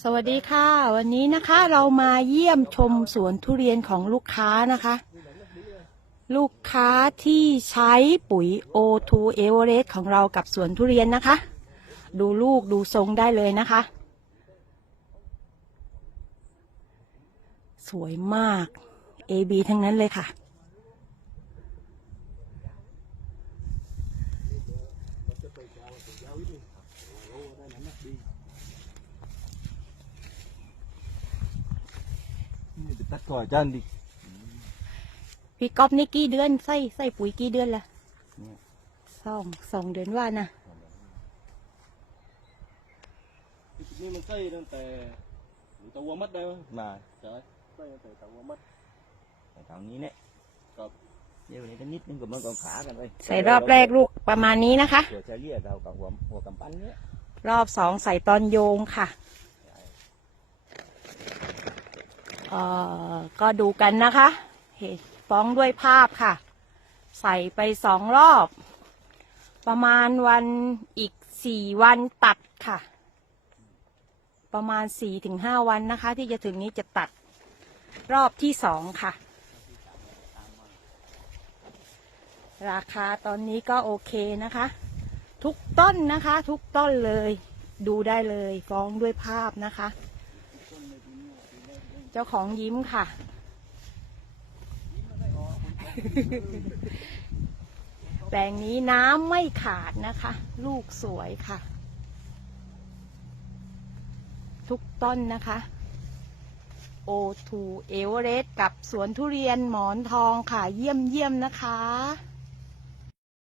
สวัสดีค่ะ วันนี้นะคะเรามาเยี่ยมชมสวนทุเรียนของลูกค้านะคะ ลูกค้าที่ใช้ปุ๋ย O2 e v e r e s t ของเรากับสวนทุเรียนนะคะ ดูลูกดูทรงได้เลยนะคะ สวยมาก AB ทั้งนั้นเลยค่ะ จะตัดก่อยจานดิพี่ก๊อฟนี่กี่เดือนใส่ใส่ปุ๋ยกี่เดือนละสองสองเดือนว่านะนี่มันใส่ตั้งแต่ตะวัวมัดได้ไหมมาใช่ใส่ตั้งแต่ตะวัวมัดแต่ทางนี้เนี่ยครับเดี๋ยวนี้ก็นิดนึงกับมันกองขากันเลยใส่รอบแรกลูกประมาณนี้นะคะเดี๋ยวจะเรียกเรากับหัวหัวกำปั้นเนี่ยรอบสองใส่ตอนโยงค่ะ เอ่อก็ดูกันนะคะเหตุฟ้องด้วยภาพค่ะ ใส่ไปสองรอบ ประมาณวันอีกสี่วันตัดค่ะ ประมาณสี่ถึงห้าวันนะคะ ที่จะถึงนี้จะตัดรอบที่สองค่ะ ราคาตอนนี้ก็โอเคนะคะ ทุกต้นนะคะ ทุกต้นเลย ดูได้เลยฟ้องด้วยภาพนะคะ เจ้าของยิ้มค่ะ แปลงนี้น้ำไม่ขาดนะคะ ลูกสวยค่ะ ทุกต้นนะคะ O2 เอเวอเรสต์กับสวนทุเรียนหมอนทองค่ะ เยี่ยมเยี่ยมนะคะ